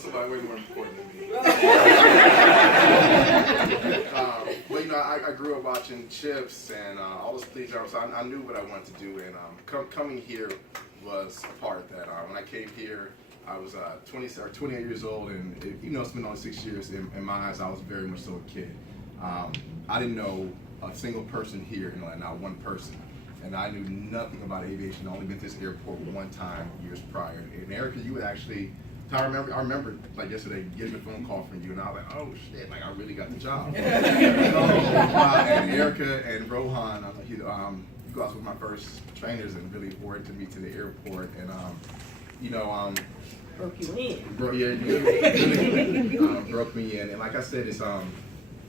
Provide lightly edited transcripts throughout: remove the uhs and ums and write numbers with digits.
somebody way more important than me. But I grew up watching Chips and all those police jobs. So I knew what I wanted to do, and coming here was a part of that. When I came here, I was 28 years old, and it's been only 6 years. In my eyes, I was very much so a kid. I didn't know a single person here, not one person. And I knew nothing about aviation. I only been to this airport one time years prior. And Erica, you would actually, I remember like yesterday getting a phone call from you, and I was like, oh shit, like I really got the job. And Erica and Rohan, you guys were my first trainers and really oriented me to the airport. And broke you in. Broke me in. And like I said, it's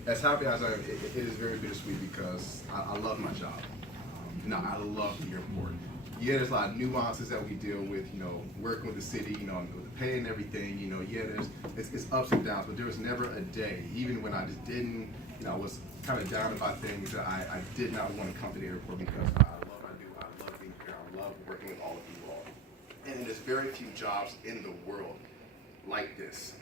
as happy as I am, it is very bittersweet because I love my job. I love the airport. Yeah, there's a lot of nuances that we deal with, working with the city, with the pay and everything, it's ups and downs, but there was never a day, even when I just didn't, was kind of down about things, that I did not want to come to the airport because I love what I do, I love being here, I love working with all of you all. And there's very few jobs in the world like this.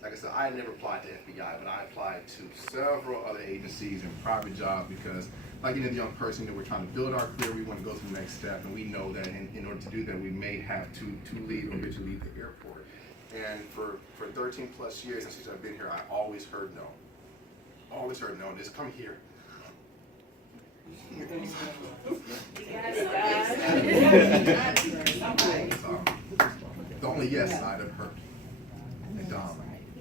Like I said, I had never applied to FBI, but I applied to several other agencies and private jobs because, like any young person, we're trying to build our career, we want to go to the next step, and we know that in order to do that, we may have to leave or eventually leave the airport. And for 13 plus years since I've been here, I always heard no. Always heard no. Just come here. The only yes I'd have heard. And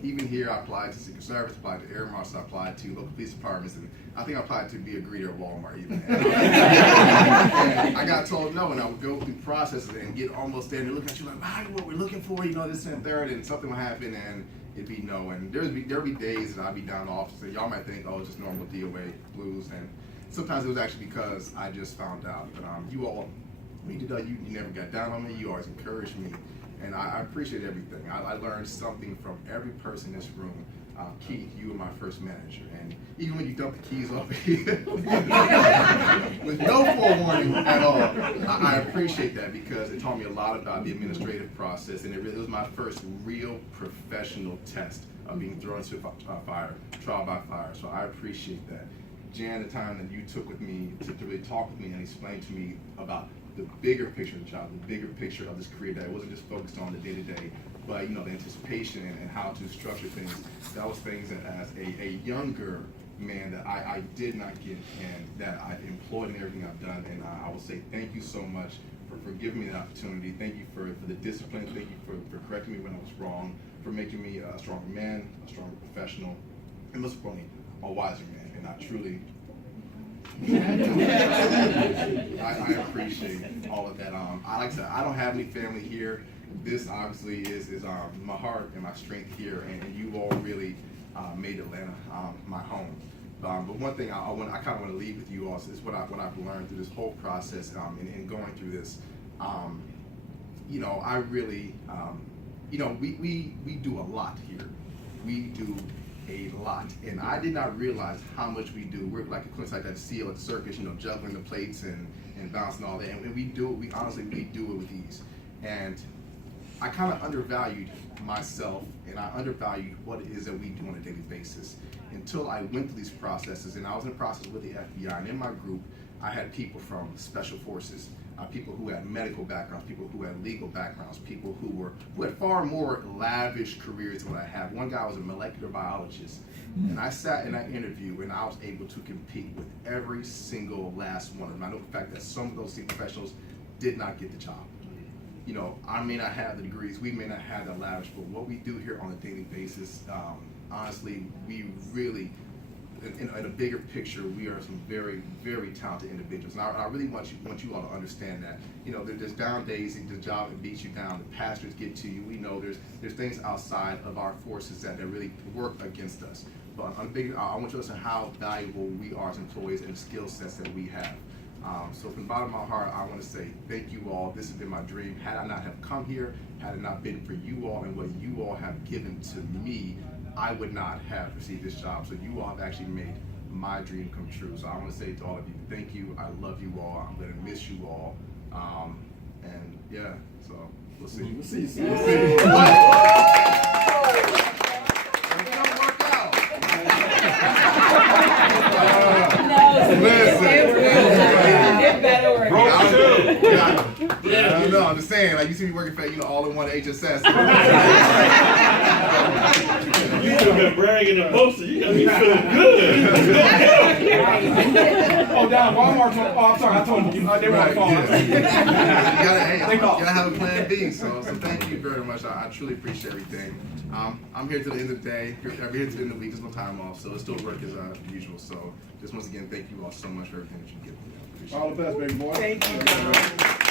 even here, I applied to Secret Service, applied to Air Marshal, I applied to local police departments, and I think I applied to be a greeter at Walmart even. And I got told no, and I would go through processes and get almost there, and they look at you like, wow, what we're looking for, this and third, and something would happen, and it'd be no. And there'd be days that I'd be down in the office, and y'all might think, oh, it's just normal DOA blues, and sometimes it was actually because I just found out. But you all, you never got down on me, you always encouraged me. And I appreciate everything. I learned something from every person in this room. Keith, you were my first manager. And even when you dumped the keys off with no forewarning at all, I appreciate that because it taught me a lot about the administrative process. And it was my first real professional test of being thrown into fire, trial by fire. So I appreciate that. Jan, the time that you took with me to really talk with me and explain to me about the bigger picture of the job, the bigger picture of this career, that it wasn't just focused on the day-to-day, but the anticipation and how to structure things. That was things that as a younger man that I did not get, and that I employed in everything I've done. And I will say thank you so much for giving me the opportunity. Thank you for the discipline. Thank you for correcting me when I was wrong, for making me a stronger man, a stronger professional, and most importantly, a wiser man. And I truly I appreciate all of that. Like I said, I don't have any family here. This obviously is my heart and my strength here, and you all really made Atlanta my home. But one thing I kind of want to leave with you all is what I've learned through this whole process and going through this. I really, we do a lot here. We do a lot, and I did not realize how much we do. We're like that seal at the circus, juggling the plates and bouncing all that, and we do it. We honestly do it with ease. And I kind of undervalued myself, and I undervalued what it is that we do on a daily basis until I went through these processes. And I was in the process with the FBI, and in my group, I had people from special forces, people who had medical backgrounds, people who had legal backgrounds, people who had far more lavish careers than what I have. One guy was a molecular biologist, and I sat in that interview and I was able to compete with every single last one of them. I know the fact that some of those senior professionals did not get the job. I may not have the degrees, we may not have the lavish, but what we do here on a daily basis, honestly, we really, in a bigger picture, we are some very, very talented individuals. And I really want you all to understand that. There's down days, the job that beats you down, the pastors get to you. We know there's things outside of our forces that really work against us. But I want you to understand how valuable we are as employees and the skill sets that we have. So from the bottom of my heart, I want to say thank you all. This has been my dream. Had I not have come here, had it not been for you all and what you all have given to me, I would not have received this job. So you all have actually made my dream come true. So I want to say to all of you, thank you. I love you all. I'm going to miss you all. And yeah, so we'll see. We'll see. I'm just saying, like, you see me working for, all-in-one HSS. You could have been bragging and boasting. You got me feeling good. Oh, down Walmart. Oh, I'm sorry. I told you. They were on the phone. You gotta have a plan B. So thank you very much. I truly appreciate everything. I'm here to the end of the day. I'm here to the end of the week. There's no time off, so it's still work as usual. So just once again, thank you all so much for everything that you give me. All the best, baby boy. Thank you.